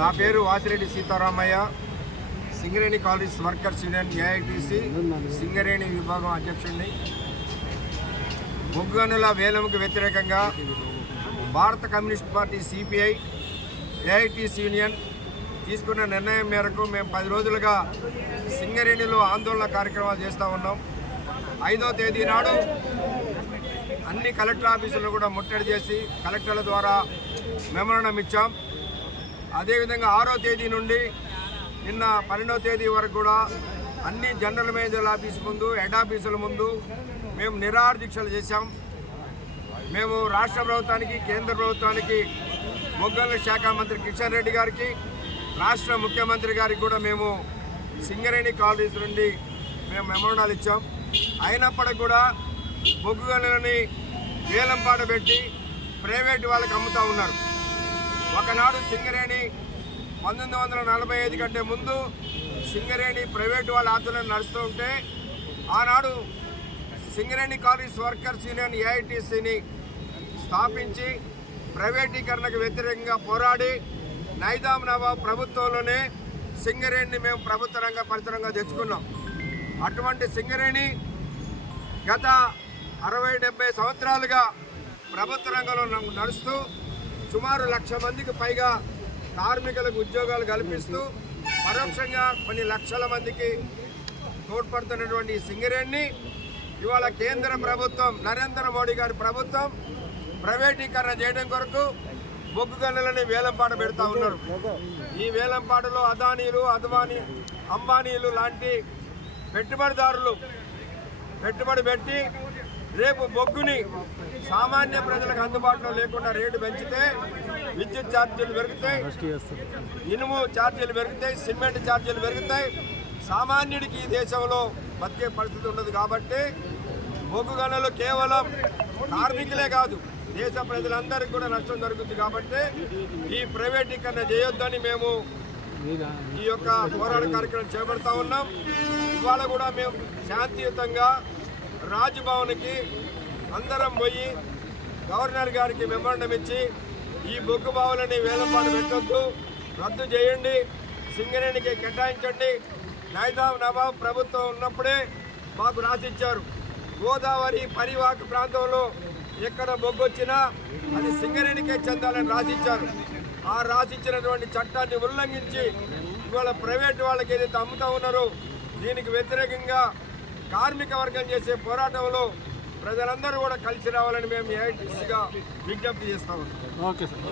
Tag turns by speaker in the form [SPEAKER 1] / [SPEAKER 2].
[SPEAKER 1] నా పేరు Vasireddy Sitaramayya. Singareni collieries workers union AITC Singareni విభాగం అధ్యక్షుడిని. బొగ్గనుల వేలంకు వ్యతిరేకంగా భారత communist party CPI AITC union తీసుకున్న నిర్ణయం మేరకు మేము పది రోజులుగా సింగరేణిలో ఆందోళన కార్యక్రమాలు చేస్తూ ఉన్నాం. ఐదో తేదీ నాడు అన్ని కలెక్టర్ ఆఫీసులను కూడా ముట్టడి చేసి కలెక్టర్ల ద్వారా మెమరణం ఇచ్చాం. అదేవిధంగా ఆరో తేదీ నుండి నిన్న పన్నెండవ తేదీ వరకు కూడా అన్ని జనరల్ మేనేజర్ల ఆఫీస్ ముందు హెడ్ ఆఫీసుల ముందు మేము నిరాహార దీక్షలు చేశాం. మేము రాష్ట్ర ప్రభుత్వానికి కేంద్ర ప్రభుత్వానికి మొగ్గల శాఖ మంత్రి కిషన్ రెడ్డి గారికి రాష్ట్ర ముఖ్యమంత్రి గారికి కూడా మేము సింగరేణి కాలనీస్ నుండి మేము మెమోరాలు ఇచ్చాం. అయినప్పటికీ కూడా బొగ్గు వేలంపాట పెట్టి ప్రైవేట్ వాళ్ళకి అమ్ముతూ ఉన్నారు. ఒకనాడు సింగరేణి పంతొమ్మిది వందల నలభై ఐదు కంటే ముందు సింగరేణి ప్రైవేట్ వాళ్ళ ఆధ్వర్యంలో నడుస్తూ ఉంటే ఆనాడు సింగరేణి కాలేజ్ వర్కర్స్ యూనియన్ ఏఐటీసీని స్థాపించి ప్రైవేటీకరణకు వ్యతిరేకంగా పోరాడి నైదాం నవాబ్ ప్రభుత్వంలోనే సింగరేణిని మేము ప్రభుత్వ రంగ పరితరంగా తెచ్చుకున్నాం. అటువంటి సింగరేణి గత అరవై డెబ్బై సంవత్సరాలుగా ప్రభుత్వ రంగంలో నడుస్తూ సుమారు లక్ష మందికి పైగా కార్మికులకు ఉద్యోగాలు కల్పిస్తూ పరోక్షంగా కొన్ని లక్షల మందికి తోడ్పడుతున్నటువంటి ఈ సింగరేణిని ఇవాళ కేంద్ర ప్రభుత్వం నరేంద్ర మోడీ గారి ప్రభుత్వం ప్రైవేటీకరణ చేయడం కొరకు బొగ్గు గనులని వేలంపాట పెడతా ఉన్నారు. ఈ వేలంపాటలో అదానీలు అద్వానీ అంబానీలు లాంటి పెట్టుబడిదారులు పెట్టుబడి పెట్టి రేపు బొగ్గుని సామాన్య ప్రజలకు అందుబాటులో లేకుండా రేటు పెంచితే విద్యుత్ ఛార్జీలు పెరుగుతాయి ఇనుము ఛార్జీలు పెరుగుతాయి సిమెంట్ ఛార్జీలు పెరుగుతాయి. సామాన్యుడికి ఈ దేశంలో బతికే పరిస్థితి ఉండదు కాబట్టి బొగ్గు గనులు కేవలం కార్మికులే కాదు దేశ ప్రజలందరికీ కూడా నష్టం జరుగుతుంది కాబట్టి ఈ ప్రైవేటీకరణ చేయొద్దని మేము ఈ యొక్క పోరాట కార్యక్రమం చేపడతా ఉన్నాం. ఇవాళ కూడా మేము శాంతియుతంగా రాజ్భవన్కి అందరం పోయి గవర్నర్ గారికి మెమోరండం ఇచ్చి ఈ బొగ్గు బావులని వేలపాటు పెట్టొద్దు. రద్దు చేయండి. సింగరేణికి కేటాయించండి. నైజాం నవాబ్ ప్రభుత్వం ఉన్నప్పుడే మాకు రాసిచ్చారు. గోదావరి పరివాహక ప్రాంతంలో ఎక్కడ బొగ్గు వచ్చినా అది సింగరేణికే చెందాలని రాసిచ్చారు. ఆ రాసిచ్చినటువంటి చట్టాన్ని ఉల్లంఘించి ఇవాళ ప్రైవేట్ వాళ్ళకి ఏదైతే అమ్ముతా ఉన్నారో దీనికి వ్యతిరేకంగా కార్మిక వర్గం చేసే పోరాటంలో ప్రజలందరూ కూడా కలిసి రావాలని మేము ఏఐటీసీగా విజ్ఞప్తి చేస్తా
[SPEAKER 2] ఓకే సార్.